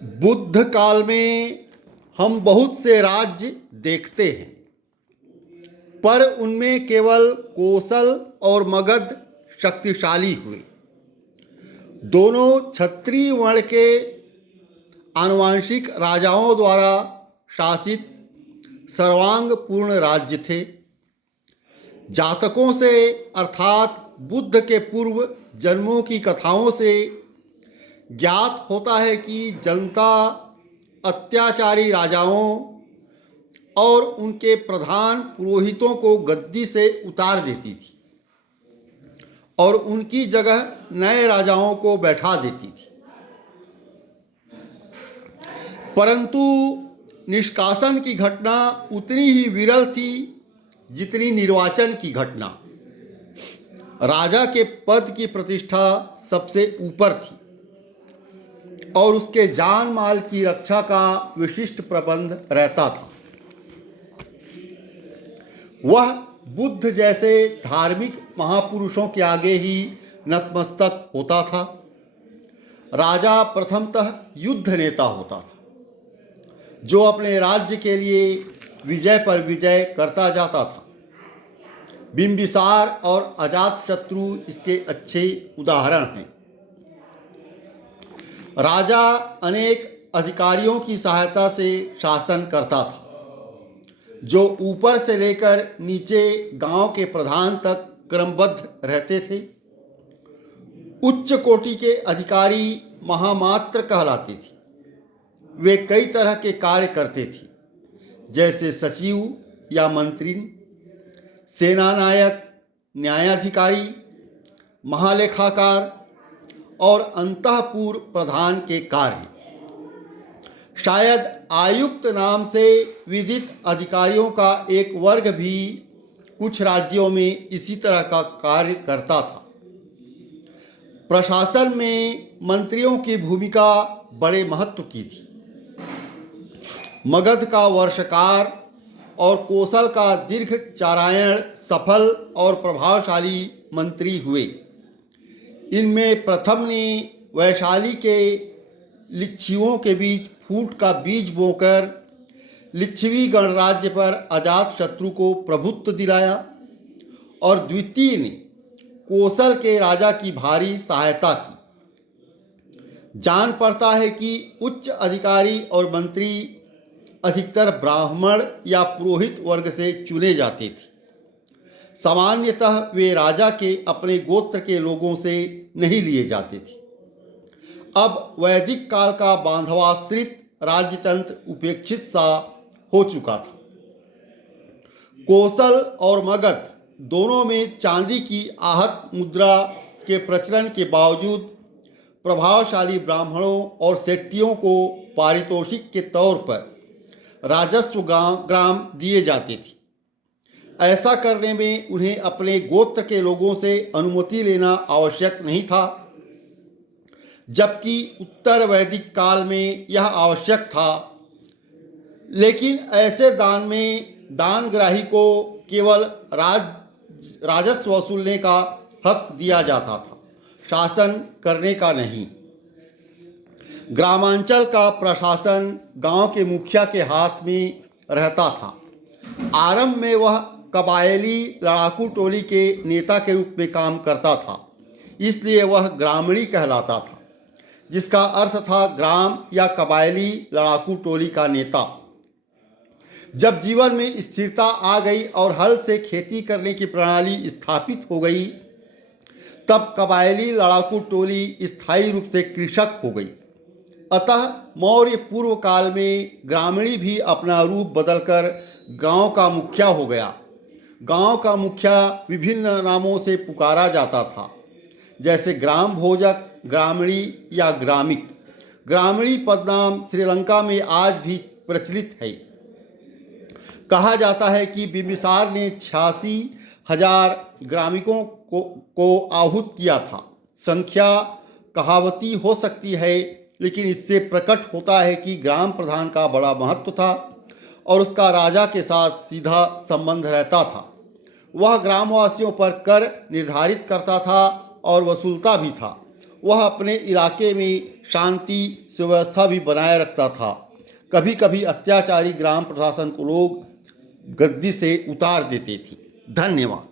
बुद्ध काल में हम बहुत से राज्य देखते हैं, पर उनमें केवल कोसल और मगध शक्तिशाली हुए। दोनों क्षत्रिय वर्ण के आनुवंशिक राजाओं द्वारा शासित सर्वांग पूर्ण राज्य थे। जातकों से अर्थात बुद्ध के पूर्व जन्मों की कथाओं से ज्ञात होता है कि जनता अत्याचारी राजाओं और उनके प्रधान पुरोहितों को गद्दी से उतार देती थी और उनकी जगह नए राजाओं को बैठा देती थी। परंतु निष्कासन की घटना उतनी ही विरल थी जितनी निर्वाचन की घटना। राजा के पद की प्रतिष्ठा सबसे ऊपर थी और उसके जान माल की रक्षा का विशिष्ट प्रबंध रहता था। वह बुद्ध जैसे धार्मिक महापुरुषों के आगे ही नतमस्तक होता था। राजा प्रथमतः युद्ध नेता होता था, जो अपने राज्य के लिए विजय पर विजय करता जाता था। बिंबिसार और अजातशत्रु इसके अच्छे उदाहरण हैं। राजा अनेक अधिकारियों की सहायता से शासन करता था, जो ऊपर से लेकर नीचे गांव के प्रधान तक क्रमबद्ध रहते थे। उच्च कोटि के अधिकारी महामात्र कहलाते थे। वे कई तरह के कार्य करते थे, जैसे सचिव या मंत्री, सेनानायक, न्यायाधिकारी, महालेखाकार और अंतःपुर प्रधान के कार्य। शायद आयुक्त नाम से विदित अधिकारियों का एक वर्ग भी कुछ राज्यों में इसी तरह का कार्य करता था। प्रशासन में मंत्रियों की भूमिका बड़े महत्व की थी। मगध का वर्षकार और कोसल का दीर्घचारायण सफल और प्रभावशाली मंत्री हुए। इनमें प्रथम ने वैशाली के लिच्छवियों के बीच फूट का बीज बोकर लिच्छवी गणराज्य पर अजातशत्रु को प्रभुत्व दिलाया और द्वितीय ने कोसल के राजा की भारी सहायता की। जान पड़ता है कि उच्च अधिकारी और मंत्री अधिकतर ब्राह्मण या पुरोहित वर्ग से चुने जाते थे। सामान्यतः वे राजा के अपने गोत्र के लोगों से नहीं लिए जाते थे। अब वैदिक काल का बांधवाश्रित राज्यतंत्र उपेक्षित सा हो चुका था। कोसल और मगध दोनों में चांदी की आहत मुद्रा के प्रचलन के बावजूद प्रभावशाली ब्राह्मणों और सेठियों को पारितोषिक के तौर पर राजस्व ग्राम दिए जाते थे। ऐसा करने में उन्हें अपने गोत्र के लोगों से अनुमति लेना आवश्यक नहीं था, जबकि उत्तर वैदिक काल में यह आवश्यक था। लेकिन ऐसे दान में दानग्राही को केवल राजस्व वसूलने का हक दिया जाता था, शासन करने का नहीं। ग्रामांचल का प्रशासन गांव के मुखिया के हाथ में रहता था। आरंभ में वह कबायली लड़ाकू टोली के नेता के रूप में काम करता था, इसलिए वह ग्रामणी कहलाता था, जिसका अर्थ था ग्राम या कबायली लड़ाकू टोली का नेता। जब जीवन में स्थिरता आ गई और हल से खेती करने की प्रणाली स्थापित हो गई, तब कबायली लड़ाकू टोली स्थायी रूप से कृषक हो गई। अतः मौर्य पूर्व काल में ग्रामीणी भी अपना रूप बदलकर गांव का मुखिया हो गया। गांव का मुखिया विभिन्न नामों से पुकारा जाता था, जैसे ग्राम भोजक, ग्रामीणी या ग्रामिक। ग्रामीणी पदनाम श्रीलंका में आज भी प्रचलित है। कहा जाता है कि बिंबिसार ने 86,000 ग्रामिकों को आहूत किया था। संख्या कहावती हो सकती है, लेकिन इससे प्रकट होता है कि ग्राम प्रधान का बड़ा महत्व था और उसका राजा के साथ सीधा संबंध रहता था। वह ग्रामवासियों पर कर निर्धारित करता था और वसूलता भी था। वह अपने इलाके में शांति सुव्यवस्था भी बनाए रखता था। कभी कभी अत्याचारी ग्राम प्रशासन को लोग गद्दी से उतार देते थे। धन्यवाद।